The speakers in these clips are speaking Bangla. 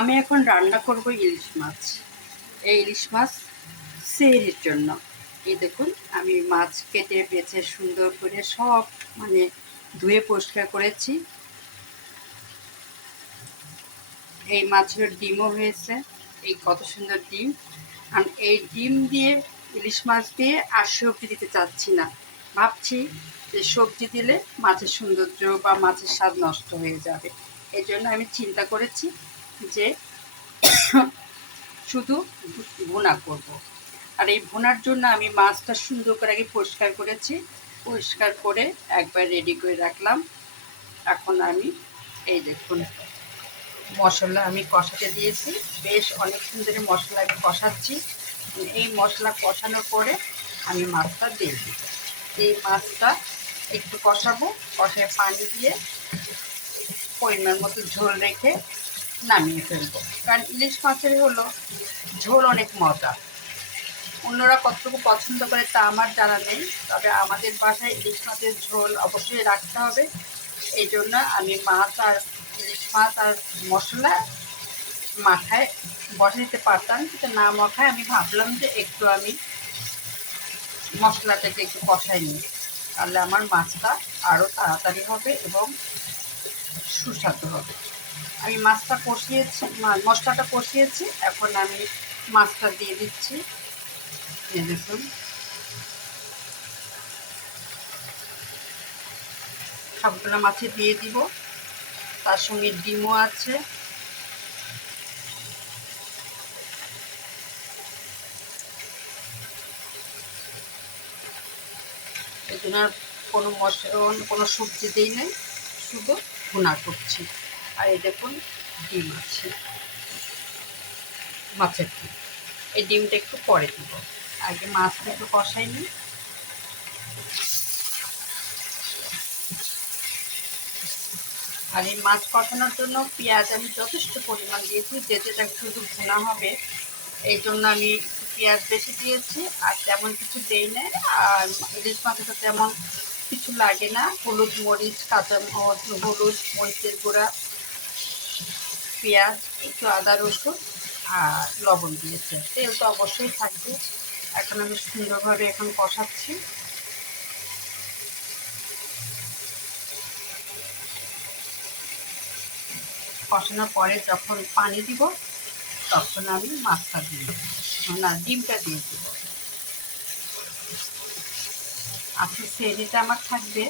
আমি এখন রান্না করব ইলিশ মাছ। এই ইলিশ মাছ সেহরির জন্য। এই দেখুন, আমি মাছ কেটে বেছে সুন্দর করে সব ধুয়ে পরিষ্কার করেছি। এই মাছের ডিমও হয়েছে। এই কত সুন্দর ডিম! আর এই ডিম দিয়ে ইলিশ মাছ দিয়ে আর সবজি দিতে চাচ্ছি না। ভাবছি যে সবজি দিলে মাছের সৌন্দর্য বা মাছের স্বাদ নষ্ট হয়ে যাবে। এই জন্য আমি চিন্তা করেছি যে শুধু ভুনা করব। আর এই ভুনার জন্য আমি মাছটা সুন্দর করে আগে পরিষ্কার করেছি। পরিষ্কার করে একবার রেডি করে রাখলাম। এখন আমি এই দেখুন, মশলা আমি কষাতে দিয়েছি। বেশ অনেকক্ষণ ধরে মশলা আমি কষাচ্ছি। এই মশলা কষানোর পরে আমি মাছটা দিয়ে দিই। এই মাছটা একটু কষাবো, কষায় পানি দিয়ে পরিমাণ মতো ঝোল রেখে নামিয়ে ফেলবো। কারণ ইলিশ মাছের হলো ঝোল অনেক মজা। অন্যরা কতটুকু পছন্দ করে তা আমার জানা নেই, তবে আমাদের বাসায় ইলিশ মাছের ঝোল অবশ্যই রাখতে হবে। এই জন্য আমি মাছ আর ইলিশ মাছ আর মশলা মাখায় বসে দিতে পারতাম, কিন্তু না মাখায় আমি ভাবলাম যে একটু আমি মশলাটাকে একটু কষাই নিই, তাহলে আমার মাছটা আরও তাড়াতাড়ি হবে এবং সুস্বাদু হবে। আমি মাছটা কষিয়েছি, মশলাটা কষিয়েছি। এখন আমি মাছটা দিয়ে দিচ্ছি। দেখুন, সবগুলো মাছে দিয়ে দিব। তার সঙ্গে ডিমও আছে। এই জন্য আর কোনো কোনো সবজি দিই নাই, শুধু ভুনা করছি। আর এই দেখুন, ডিম আছে, মাছের ডিম। এই ডিমটা একটু পরে দিব, আগে মাছটা একটু কষাই নিই। আর এই মাছ কষানোর জন্য পেঁয়াজ আমি যথেষ্ট পরিমাণ দিয়েছি, যেটা শুধু ভুনা হবে। এই জন্য আমি একটু পেঁয়াজ বেশি দিয়েছি, আর তেমন কিছু দেই না। আর ইলিশ মাছটা তেমন কিছু লাগে না। হলুদ মরিচ, হলুদ মরিচের গুঁড়া, পেঁয়াজ, একটু আদা রসুন আর লবণ দিয়েছে। তেল তো অবশ্যই থাকবে। এখন আমি সুন্দরভাবে এখন কষাচ্ছি। কষানোর পরে যখন পানি দিব, তখন আমি মাছটা দিয়ে দেবো, না ডিমটা দিয়ে দেবো। আজকে সেহরিটা আমার থাকবে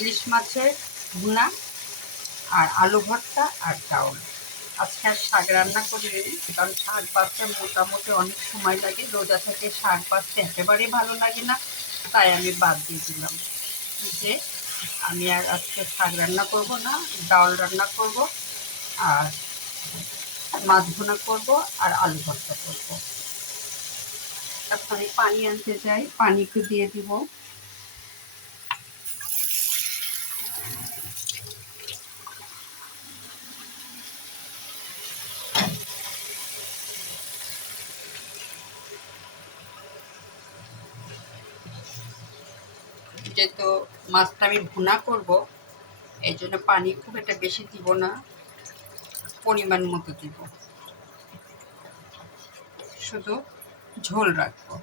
ইলিশ মাছের ভুনা আর আলু ভর্তা আর ডাউল। আজকে আর শাক রান্না করিনি, কারণ শাক বাছতে মোটামুটি অনেক সময় লাগে। রোজা থেকে শাক বাছতে একেবারেই ভালো লাগে না, তাই আমি বাদ দিয়ে দিলাম যে আমি আর আজকে শাক রান্না করব না, ডাউল রান্না করব আর মাছ ভুনা করব আর আলু ভর্তা করব। এখন আমি পানি আনতে যাই, পানি একটু দিয়ে দিব। যেহেতু মাছটা আমি ভুনা করব, এই জন্য পানি খুব একটা বেশি দিব না, পরিমাণ মতো দিব, শুধু ঝোল রাখবো।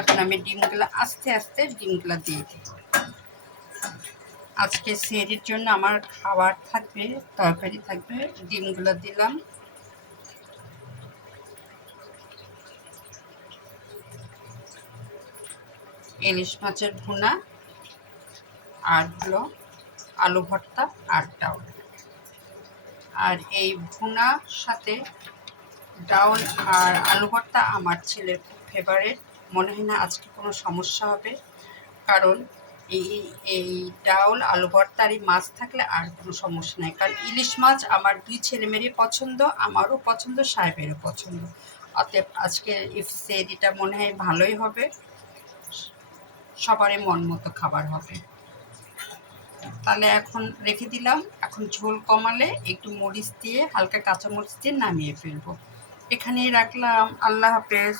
এখন আমি ডিমগুলো আস্তে আস্তে ডিমগুলো দিয়ে দিব। আজকে সেহরির জন্য আমার খাবার থাকবে, তরকারি থাকবে। ডিমগুলো দিলাম। ইলিশ মাছের ভুনা আর হলো আলু ভর্তা আর ডাউল। আর এই ভুনার সাথে ডাউল আর আলু ভর্তা আমার ছেলের খুব ফেভারিট। মনে হয় না আজকে কোনো সমস্যা হবে, কারণ এই এই ডাউল আলু ভর্তা আর এই মাছ থাকলে আর কোনো সমস্যা নেই। কারণ ইলিশ মাছ আমার দুই ছেলেমেয়েরই পছন্দ, আমারও পছন্দ, সাহেবেরও পছন্দ। অতএব আজকে সেহরিটা মনে হয় ভালোই হবে, সবারই মন মতো খাবার হবে। তাহলে এখন রেখে দিলাম। এখন ঝোল কমালে একটু মরিচ দিয়ে, হালকা কাঁচা মরিচ দিয়ে নামিয়ে ফেলবো। এখানেই রাখলাম। আল্লাহ হাফেজ।